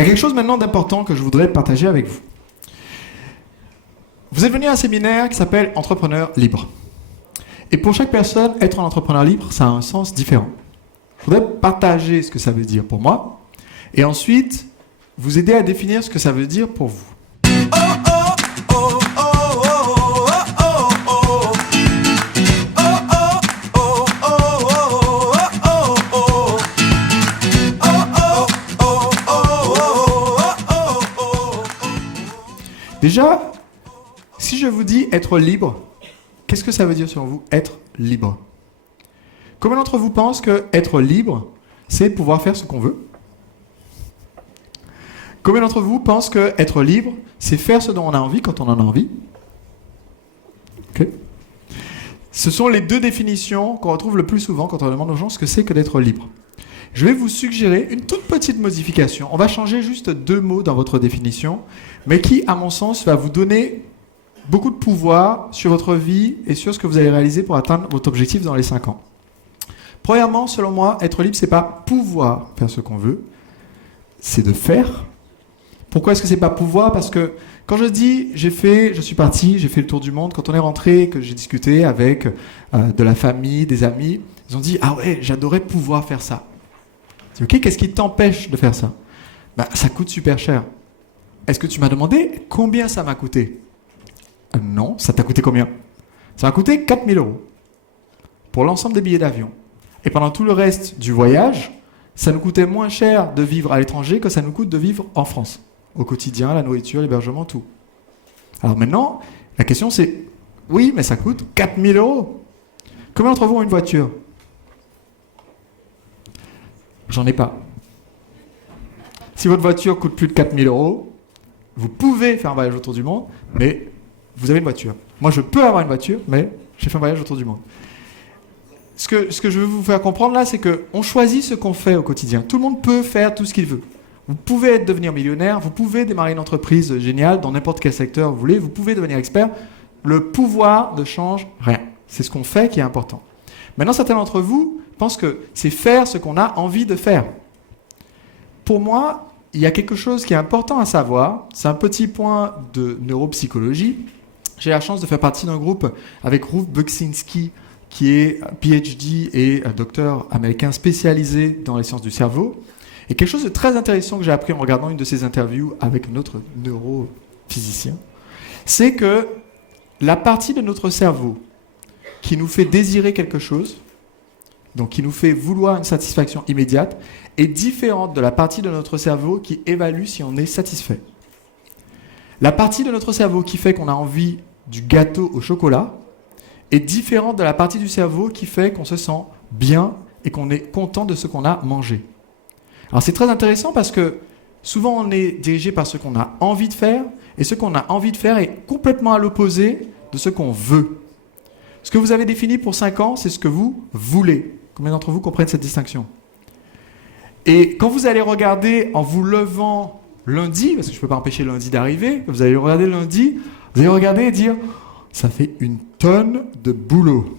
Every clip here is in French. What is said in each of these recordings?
Il y a quelque chose maintenant d'important que je voudrais partager avec vous. Vous êtes venu à un séminaire qui s'appelle Entrepreneur libre. Et pour chaque personne, être un entrepreneur libre, ça a un sens différent. Je voudrais partager ce que ça veut dire pour moi et ensuite vous aider à définir ce que ça veut dire pour vous. Déjà, si je vous dis être libre, qu'est-ce que ça veut dire sur vous, être libre? Combien d'entre vous pensent que être libre, c'est pouvoir faire ce qu'on veut? Combien d'entre vous pensent que être libre, c'est faire ce dont on a envie quand on en a envie? Okay. Ce sont les deux définitions qu'on retrouve le plus souvent quand on demande aux gens ce que c'est que d'être libre. Je vais vous suggérer une toute petite modification. On va changer juste 2 mots dans votre définition, mais qui, à mon sens, va vous donner beaucoup de pouvoir sur votre vie et sur ce que vous allez réaliser pour atteindre votre objectif dans les 5 ans. Premièrement, selon moi, être libre, c'est pas pouvoir faire ce qu'on veut, c'est de faire. Pourquoi est-ce que c'est pas pouvoir? Parce que quand je dis je suis parti, j'ai fait le tour du monde, quand on est rentré, que j'ai discuté avec de la famille, des amis, ils ont dit « Ah ouais, j'adorais pouvoir faire ça ». Je dis « Ok, qu'est-ce qui t'empêche de faire ça ?» Ça coûte super cher. Est-ce que tu m'as demandé combien ça m'a coûté? Non, ça t'a coûté combien? Ça m'a coûté 4 000 € pour l'ensemble des billets d'avion. Et pendant tout le reste du voyage, ça nous coûtait moins cher de vivre à l'étranger que ça nous coûte de vivre en France. Au quotidien, la nourriture, l'hébergement, tout. Alors maintenant, la question c'est, oui, mais ça coûte 4 000 €. Combien d'entre vous ont une voiture? J'en ai pas. Si votre voiture coûte plus de 4 000 €, vous pouvez faire un voyage autour du monde, mais vous avez une voiture. Moi, je peux avoir une voiture, mais j'ai fait un voyage autour du monde. Ce que je veux vous faire comprendre là, c'est qu'on choisit ce qu'on fait au quotidien. Tout le monde peut faire tout ce qu'il veut. Vous pouvez devenir millionnaire, vous pouvez démarrer une entreprise géniale dans n'importe quel secteur vous voulez, vous pouvez devenir expert. Le pouvoir ne change rien. C'est ce qu'on fait qui est important. Maintenant, certains d'entre vous pensent que c'est faire ce qu'on a envie de faire. Pour moi, il y a quelque chose qui est important à savoir. C'est un petit point de neuropsychologie. J'ai la chance de faire partie d'un groupe avec Ruth Beksinski, qui est PhD et docteur américain spécialisé dans les sciences du cerveau. Et quelque chose de très intéressant que j'ai appris en regardant une de ses interviews avec notre neurophysicien, c'est que la partie de notre cerveau qui nous fait désirer quelque chose, donc qui nous fait vouloir une satisfaction immédiate, est différente de la partie de notre cerveau qui évalue si on est satisfait. La partie de notre cerveau qui fait qu'on a envie du gâteau au chocolat est différente de la partie du cerveau qui fait qu'on se sent bien et qu'on est content de ce qu'on a mangé. Alors c'est très intéressant parce que souvent on est dirigé par ce qu'on a envie de faire et ce qu'on a envie de faire est complètement à l'opposé de ce qu'on veut. Ce que vous avez défini pour 5 ans, c'est ce que vous voulez. Combien d'entre vous comprennent cette distinction? Et quand vous allez regarder en vous levant lundi, parce que je ne peux pas empêcher lundi d'arriver, vous allez regarder lundi, vous allez regarder et dire « ça fait une tonne de boulot ».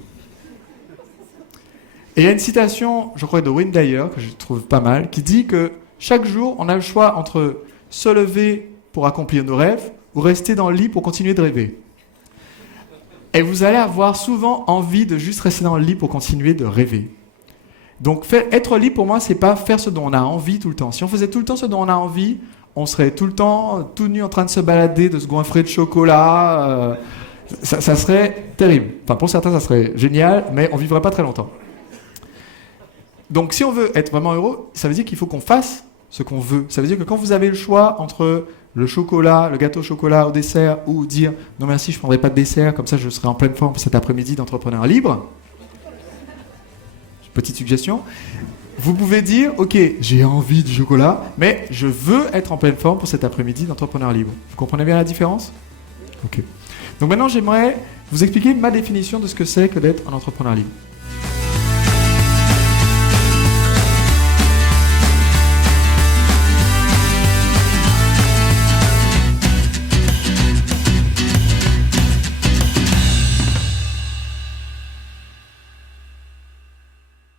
Et il y a une citation, je crois, de Wayne Dyer, que je trouve pas mal, qui dit que chaque jour, on a le choix entre se lever pour accomplir nos rêves ou rester dans le lit pour continuer de rêver. Et vous allez avoir souvent envie de juste rester dans le lit pour continuer de rêver. Donc être libre pour moi, c'est pas faire ce dont on a envie tout le temps. Si on faisait tout le temps ce dont on a envie, on serait tout le temps tout nu en train de se balader, de se goinfrer de chocolat. Ça serait terrible. Enfin, pour certains, ça serait génial, mais on vivrait pas très longtemps. Donc si on veut être vraiment heureux, ça veut dire qu'il faut qu'on fasse ce qu'on veut. Ça veut dire que quand vous avez le choix entre le chocolat, le gâteau au chocolat au dessert, ou dire non merci, je ne prendrai pas de dessert, comme ça je serai en pleine forme cet après-midi d'entrepreneur libre. Petite suggestion. Vous pouvez dire ok, j'ai envie de chocolat, mais je veux être en pleine forme pour cet après-midi d'entrepreneur libre. Vous comprenez bien la différence? Ok. Donc maintenant j'aimerais vous expliquer ma définition de ce que c'est que d'être un entrepreneur libre.